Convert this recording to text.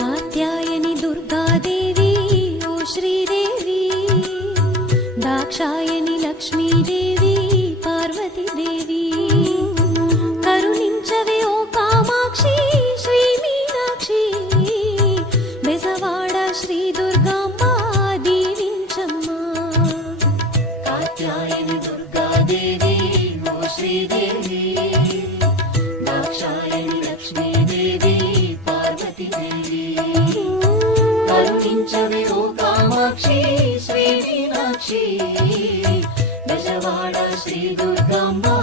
Katyayani Durgadevi ओ Sridevi, Dakshayani Lakshmidevi Parvati Devi, करुणिंचवे ओ Kamakshi Shri Meenakshi, बेजवाड Shri Durgamma दीविंचम्मा। Katyayani Durgadevi ओ Sridevi, Dakshayani Lakshmidevi Parvati Devi, करुणिंचवे ओ Kamakshi Shri Meenakshi, बेजवाड Shri Durgamma